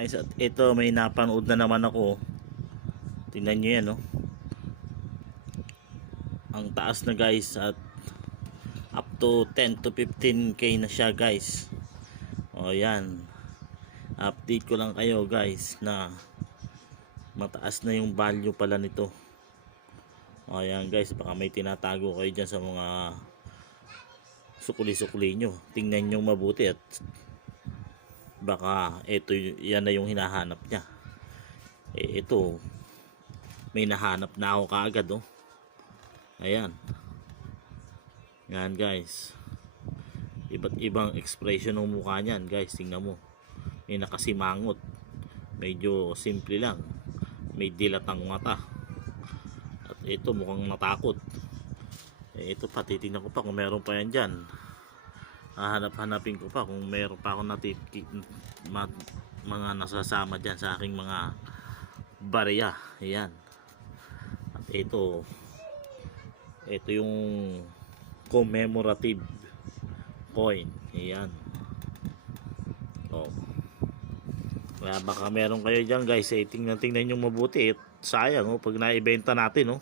Guys, at ito may napanood na naman ako. Tingnan nyo yan, no? Ang taas na guys, at up to 10 to 15k na siya guys. O yan, update ko lang kayo guys na mataas na yung value pala nito. O yan guys, baka may tinatago kayo dyan sa mga sukuli-sukuli nyo. Tingnan nyo mabuti at baka ito yan na yung hinahanap niya. Ito may nahanap na ako kaagad, oh. Ayan. Yan guys, iba't ibang expression ng mukha niyan guys. Tingnan mo, may nakasimangot, medyo simple lang, may dilatang mata, at ito mukhang natakot. Ito pa, titingnan ko pa kung meron pa yan dyan. Hanapin ko pa kung meron pa ako mga nasasama dyan sa aking mga barya. Ayan. At ito yung commemorative coin. Ayan. Oh. Kaya baka meron kayo dyan guys, tingnan nyo mabuti. Sayang, oh, pag naibenta natin, oh.